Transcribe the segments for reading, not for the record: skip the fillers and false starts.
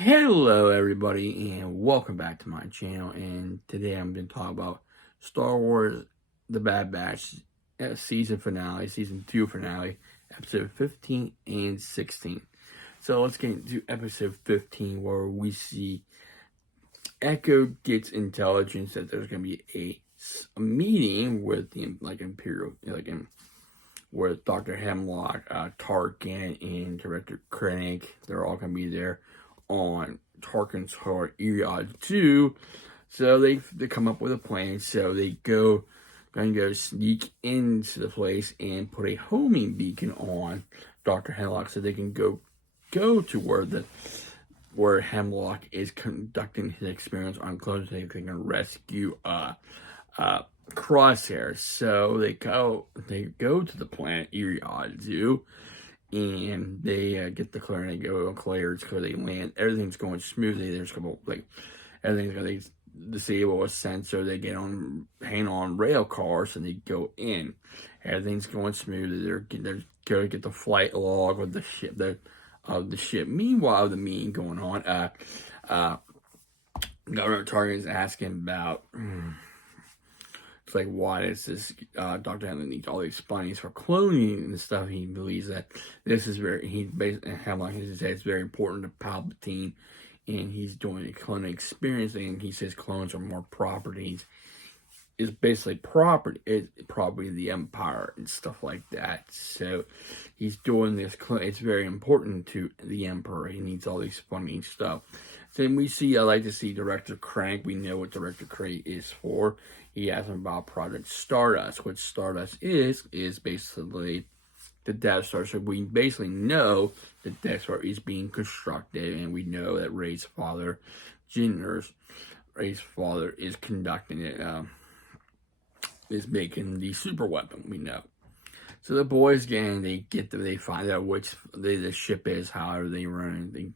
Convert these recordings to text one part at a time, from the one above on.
Hello, everybody, and welcome back to my channel. And today I'm going to talk about Star Wars: The Bad Batch season 2 finale, episode 15 and 16. So let's get into episode 15, where we see Echo gets intelligence that there's going to be a meeting with the Imperial, where Dr. Hemlock, Tarkin, and Director Krennic, they're all going to be there on Tarkin's heart, Iriad 2. So they come up with a plan. So they going to go sneak into the place and put a homing beacon on Dr. Hemlock so they can go to where Hemlock is conducting his experiments on clones. They can rescue Crosshair. So they go to the planet Iriad 2, and they get the clear, and they go on clears because they land. Everything's going smoothly. There's a couple everything's going to disable a sensor. They hang on rail cars, and they go in. Everything's going smoothly. They're going to get the flight log of the ship. Meanwhile, the meeting going on. Governor Tarkin is asking about. It's like, why does this Dr. Henley need all these bunnies for cloning and stuff? He believes that this is Hemlock says it's very important to Palpatine, and he's doing a cloning experience, and he says clones are more properties. It's basically property of the Empire and stuff like that. So he's doing this. It's very important to the Emperor. He needs all these funny stuff. So then we see, I like to see Director Crank. We know what Director Crank is for. He asks him about Project Stardust. What Stardust is basically the Death Star. So we basically know the Death Star is being constructed, and we know that Rey's father, Rey's father, is conducting it. Is making the super weapon, we know. So the boys they find out which the ship is, however they run it.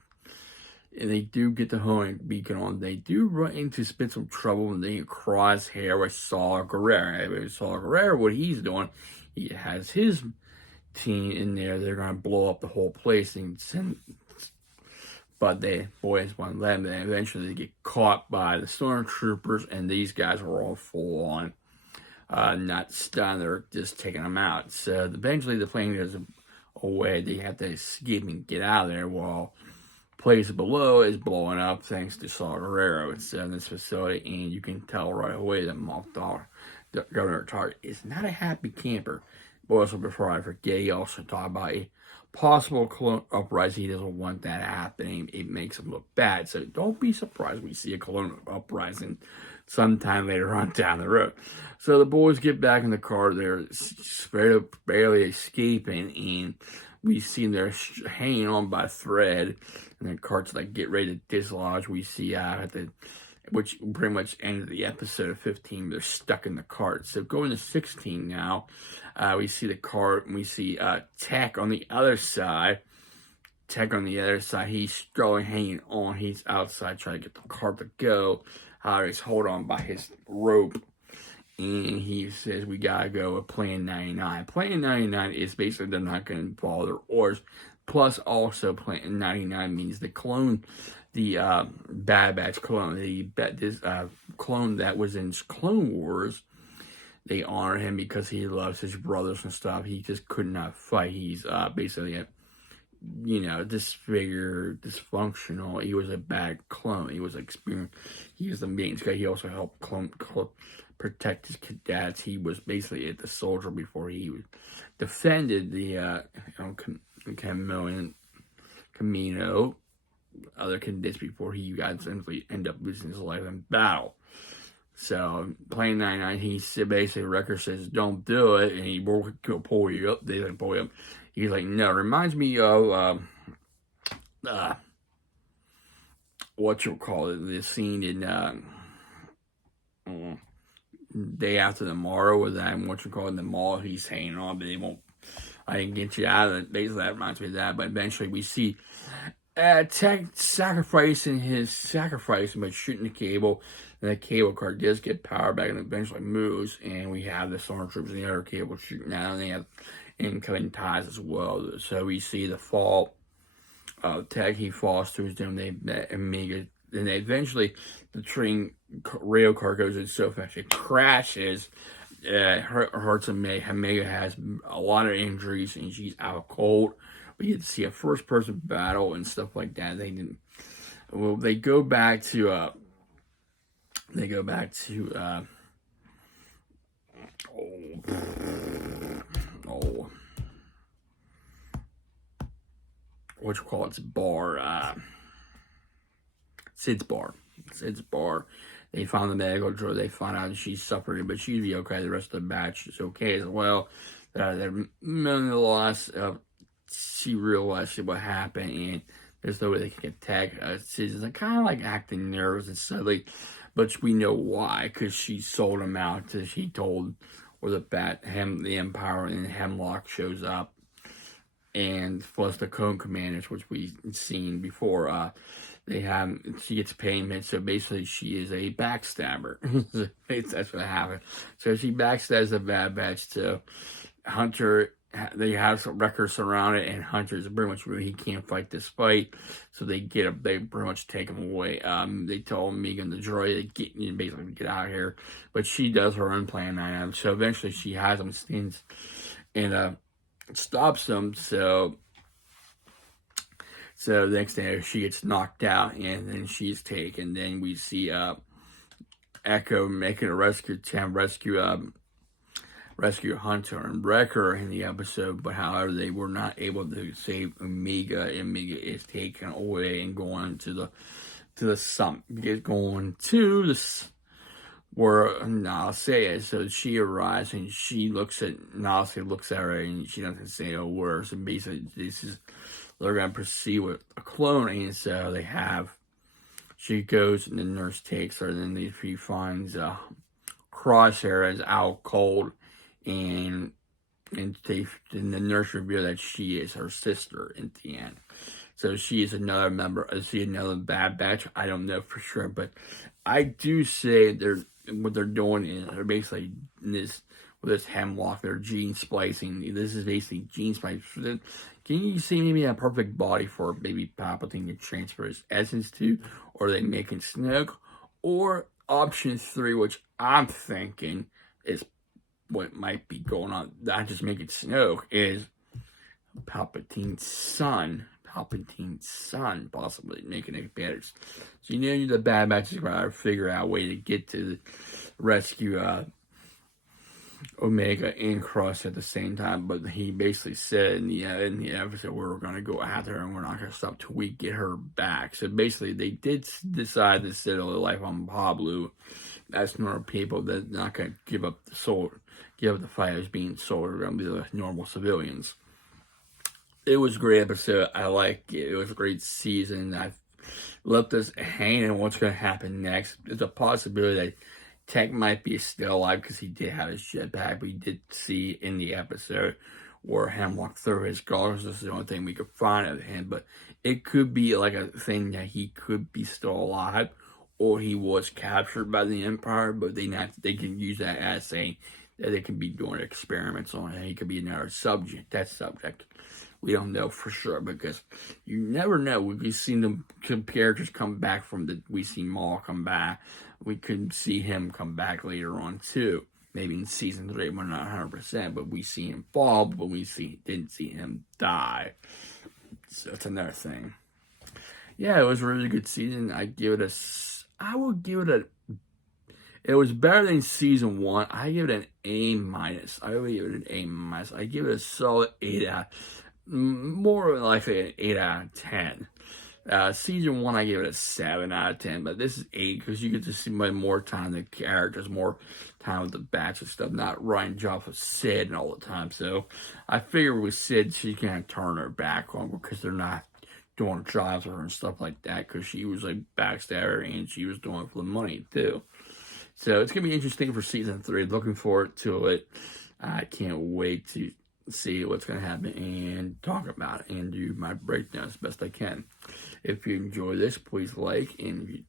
They do get the homing beacon on. They do run into some trouble when they cross hair with Saw Gerrera. Saw Gerrera, what he's doing, he has his team in there. They're going to blow up the whole place but the boys won't let them. And eventually they get caught by the stormtroopers, and these guys are all full on. Not stunned, they're just taking them out. So eventually the plane goes away. They have to escape and get out of there while place below is blowing up thanks to Saw Gerrera. It's in this facility, and you can tell right away that Governor Tarkin is not a happy camper. But also, before I forget, he also talked about a possible clone uprising. He doesn't want that happening. It makes him look bad. So don't be surprised we see a clone uprising sometime later on down the road. So the boys get back in the car. They're barely escaping, and we see them there hanging on by a thread, and the cart's get ready to dislodge. We see which pretty much ended the episode of 15. They're stuck in the cart. So going to 16 now, we see the cart, and we see Tech on the other side. He's struggling, hanging on. He's outside trying to get the cart to go. He's hold on by his rope, and he says, we gotta go with Plan 99. Plan 99 is basically they're not going to follow their orders. Plus, also, Plan 99 means the clone, the Bad Batch clone, this clone that was in Clone Wars. They honor him because he loves his brothers and stuff. He just could not fight. He's basically disfigured, dysfunctional. He was a bad clone. He was the main guy. He also helped protect his cadets. He was basically the soldier before he defended the Camino, other cadets before he essentially end up losing his life in battle. So, Plan 99, he basically, Wrecker says, don't do it, and he will pull you up. They pull you up. He's like, no, it reminds me of, the scene in, Day After Tomorrow, with that, in the mall, he's hanging on, but I didn't get you out of it. Basically, that reminds me of that, but eventually we see Tech sacrificing by shooting the cable, and the cable car does get power back and eventually moves, and we have the stormtroopers and the other cable shooting out, and they have incoming ties as well. So we see the fall Tag he falls through his doom. They met Omega, and they eventually the train rail car goes in so fast it crashes. Hurts Omega. Omega has a lot of injuries and she's out cold. We get to see a first person battle and stuff like that. They didn't. Well, they go back to. What you call it? It's bar. Sid's bar. They found the medical drawer. They find out she's suffering, but she'd be okay. The rest of the batch is okay as well. Nonetheless, she realized what happened, and there's no way they can get tagged. Sid's kind of like acting nervous and suddenly, but we know why, because she sold him out. She told where the Empire, and Hemlock shows up, and plus the Cone Commanders, which we've seen before. She gets payment, so basically she is a backstabber. That's what happened. So she backstabs the Bad Batch to Hunter. They have some records surrounded, and Hunter's pretty much he can't fight this fight, so they pretty much take him away. They tell Megan the droid to basically get out of here, but she does her own plan on him. So eventually she has him stings and stops him. So the next day she gets knocked out and then she's taken. Then we see Echo making a rescue attempt, rescue Hunter and Wrecker in the episode, but however they were not able to save Omega. Omega is taken away and going to the summit. Going to this where Nala-Se is. So she arrives and she looks at Nala-Se, looks at her, and she doesn't say a word. So basically they're going to proceed with a cloning. And so she goes and the nurse takes her, and then she finds Crosshair is out cold, and the nurse reveal that she is her sister at the end. So she is another member. Is she another Bad Batch? I don't know for sure, but I do say what they're doing is they're basically with this Hemlock, they're gene splicing. This is basically gene splicing. Can you see maybe a perfect body for maybe Palpatine to transfer his essence to? Or are they making Snoke? Or option 3, which I'm thinking is what might be going on, not just making Snoke, is Palpatine's son, possibly making it better. So the Bad Batch is going to figure out a way to get to rescue Omega and Cross at the same time, but he basically said in the episode, we're going to go after her and we're not going to stop till we get her back. So basically they did decide to settle their life on Pablo as normal people. They're not going to give up the fight as being sold. They're going to be the normal civilians. It was a great episode. I like it. It was a great season. I've left us hanging on what's going to happen next. There's a possibility that Tech might be still alive because he did have his jetpack. We did see in the episode where Hemlock threw his goggles. This is the only thing we could find of him, but it could be like a thing that he could be still alive, or he was captured by the Empire. But they can use that as saying that they can be doing experiments on it. He could be another subject. We don't know for sure because you never know. We've seen some characters come back we see Maul come back. We could see him come back later on too. Maybe in season 3, we're not 100%, but we see him fall, but didn't see him die. So it's another thing. Yeah, it was a really good season. I would give it it was better than season 1. I give it an A-. I really give it an A-. I give it a solid 8 out. More likely an 8 out of 10. Season 1, I give it a 7 out of 10, but this is 8 because you get to see more time with the characters, more time with the batch and stuff, not Ryan Johnson with Sid all the time. So I figure with Sid, she's going to turn her back on because they're not doing jobs with her and stuff like that because she was a backstabber and she was doing it for the money too. So it's going to be interesting for season 3. Looking forward to it. I can't wait to see what's going to happen and talk about it and do my breakdown as best I can. If you enjoy this, please like and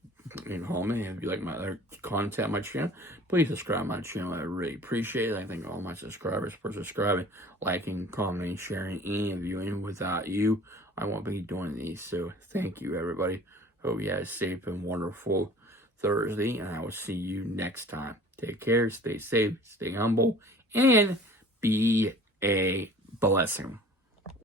comment. If you like my other content on my channel, please subscribe to my channel. I really appreciate it. I thank all my subscribers for subscribing, liking, commenting, sharing, and viewing. Without you, I won't be doing these. So thank you, everybody. Hope you had a safe and wonderful Thursday, and I will see you next time. Take care, stay safe, stay humble, and be a blessing.